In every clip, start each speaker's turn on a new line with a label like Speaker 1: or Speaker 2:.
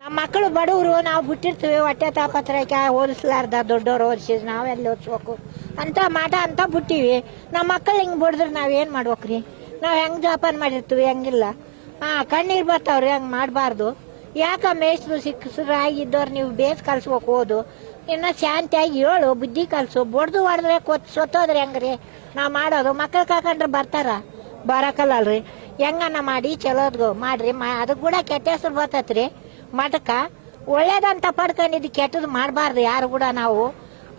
Speaker 1: ನಮ್ಮ ಮಕ್ಕಳು ಬಡವರು, ನಾವು ಬಿಟ್ಟಿರ್ತೀವಿ ಹೊಟ್ಟೆ ತಾಪತ್ರಕ್ಕೆ ಓದಿಸ್ಲಾರ್ದ ದೊಡ್ಡವ್ರು ಓದಿಸಿದ್ ನಾವೆಲ್ಲಿ ಓದಿಸ್ಬೇಕು. ಅಂತ ಮಾಟ ಅಂತ ಬಿಟ್ಟಿವಿ ನಮ್ಮ ಮಕ್ಕಳು ಹಿಂಗೆ ಬಿಡಿದ್ರೆ ನಾವೇನು ಮಾಡ್ಬೇಕ್ರಿ? ನಾವು ಹೆಂಗೆ ಜೋಪಾನ ಮಾಡಿರ್ತೀವಿ? ಹೆಂಗಿಲ್ಲ. ಹಾಂ ಕಣ್ಣೀರು ಬರ್ತಾವ್ರಿ ಹಂಗೆ ಮಾಡಬಾರ್ದು. ಯಾಕ ಸಿಕ್ಕಿಸ್ರು ಆಗಿದ್ದವ್ರು ನೀವು ಬೇಸ್ ಕಲಿಸ್ಬೇಕು ಓದು. ಇನ್ನು ಶಾಂತಿಯಾಗಿ ಹೇಳು ಬುದ್ಧಿ ಕಲಿಸು. ಬಡ್ದು ಹೊಡೆದ್ರೆ ಕೊತ್, ಸೊತ್ತೋದ್ರೆ ಹೆಂಗ್ರಿ? ನಾವು ಮಾಡೋದು. ಮಕ್ಕಳು ಕಾಕೊಂಡ್ರೆ ಬರ್ತಾರ? ಬರಕಲ್ಲಲ್ರಿ? ಹೆಂಗನ್ನ ಮಾಡಿ, ಚಲೋದ್ಗು. ಮಾಡ್ರಿ. ಮಾ ಅದಕ್ಕೆ ಕೂಡ ಕೆಟ್ಟ ಹೆಸರು ಬರ್ತೈತ್ರಿ. ಮಠಕ್ಕ ಒಳ್ಳೇದಂತ ಪಡ್ಕೊಂಡಿದ್ದು ಕೆಟ್ಟದ್ದು ಮಾಡಬಾರ್ದು ಯಾರು ಕೂಡ ನಾವು.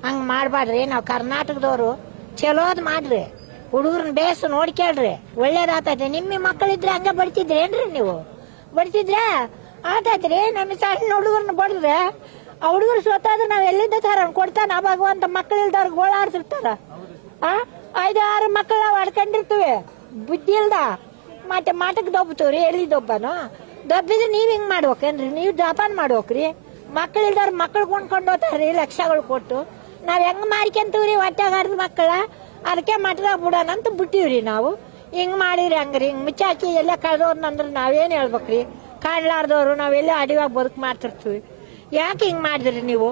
Speaker 1: ಹಂಗೆ ಮಾಡಬಾರ್ದ್ರಿ, ನಾವು ಕರ್ನಾಟಕದವರು ಚಲೋದ್ ಮಾಡ್ರಿ. ಹುಡುಗರನ್ನ ಬೇಸ್ ನೋಡ್ಕೇಳ್ರಿ ಒಳ್ಳೇದಾತೈತಿ ನಿಮ್ಮ ಮಕ್ಕಳಿದ್ರೆ ಹಂಗ ಬಡ್ತಿದ್ರೇನ್ರಿ ನೀವು? ಬಡ್ತಿದ್ರೆ? ಆತೈತ್ರಿ, ನಮ್ಮ ಸಣ್ಣ ಹುಡುಗರನ್ನ ಬಡಿದ್ರೆ ಆ ಹುಡುಗರು ಸ್ವತ್ತಾದ್ರೆ ನಾವು ಎಲ್ಲಿಂದ ತರ ಕೊಡ್ತಾನ? ಆ ಭಗವಂತ ಮಕ್ಕಳು ಇಲ್ದವ್ರಿಗೆ ಗೋಳಾಡ್ತಿರ್ತಾರ. ಆ? ಐದು ಆರು ಮಕ್ಕಳ ನಾವು ಆಡ್ಕೊಂಡಿರ್ತೀವಿ. ಬುದ್ಧಿ ಇಲ್ದ. ಮತ್ತೆ ಮಾಟಕ್ಕೆ ದೊಬ್ಬತೀವ್ರಿ ಎಲ್ಲಿ ದೊಬ್ಬನು ದೊಬ್ಬಿದ್ರೆ ನೀವ್ ಹಿಂಗ್ ಮಾಡ್ಬೇಕೇನ್ರಿ? ನೀವು ಜೋಪಾನ ಮಾಡ್ಬೇಕ್ರಿ. ಮಕ್ಕಳು ಇಲ್ದವ್ರ ಮಕ್ಕಳು ಕೊಂಡ್ಕೊಂಡು ಹೋಗ್ತಾರ್ರಿ ಲಕ್ಷಗಳು ಕೊಟ್ಟು. ನಾವ್ ಹೆಂಗ್ ಮಾರ್ಕೊಂತೀವ್ರಿ ಹೊಟ್ಟೆಗಾರದ ಮಕ್ಕಳ? ಅದಕ್ಕೆ ಮಠದಾಗ ಬಿಡೋಣ ಅಂತ ಬಿಟ್ಟಿವ್ರಿ ನಾವು. ಹಿಂಗ್ ಮಾಡಿರಿ ಹಂಗ್ರಿ. ಹಿಂಗ್ ಮುಚ್ಚಾಕಿ ಎಲ್ಲ ಕಳ್ದವ್ರನ್ನಂದ್ರೆ ನಾವೇನ್ ಹೇಳ್ಬೇಕ್ರಿ? ಕಾಣ್ಲಾರ್ದವ್ರು ನಾವೆಲ್ಲ ಅಡಿವಾಗ ಬದುಕು ಮಾಡ್ತಿರ್ತೀವಿ. ಯಾಕೆ ಹಿಂಗ್ ಮಾಡಿದ್ರಿ ನೀವು?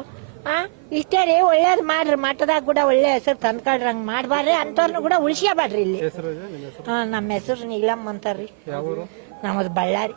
Speaker 1: ಆ? ಇಷ್ಟೇ ರೀ ಒಳ್ಳೇದ್ ಮಾಡ್ರಿ. ಮಠದಾಗ ಕೂಡ ಒಳ್ಳೆ ಹೆಸರು ತಂದ್ಕೊಳ್ರಿ. ಹಂಗ್ ಮಾಡ್ಬಾರ್ರಿ. ಅಂತವ್ರನ್ನ ಕೂಡ ಉಳಿಸ್ಕೋಬೇಡ್ರಿ ಇಲ್ಲಿ. ಹಾಂ ನಮ್ಮ ಹೆಸರು ನೀಲಮ್ಮ ಅಂತಾರ್ರಿ. ನಮ್ಮದು ಬಳ್ಳಾರಿ.